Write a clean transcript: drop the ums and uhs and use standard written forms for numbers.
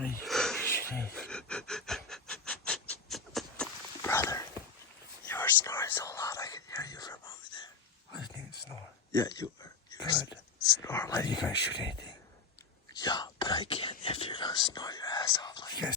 Ay, shit. Brother, you were snoring so loud I could hear you from over there. I didn't snore. Yeah, you were. You were Good. snoring Are like... you gonna shoot anything? Yeah, but I can't if you're gonna snore your ass off.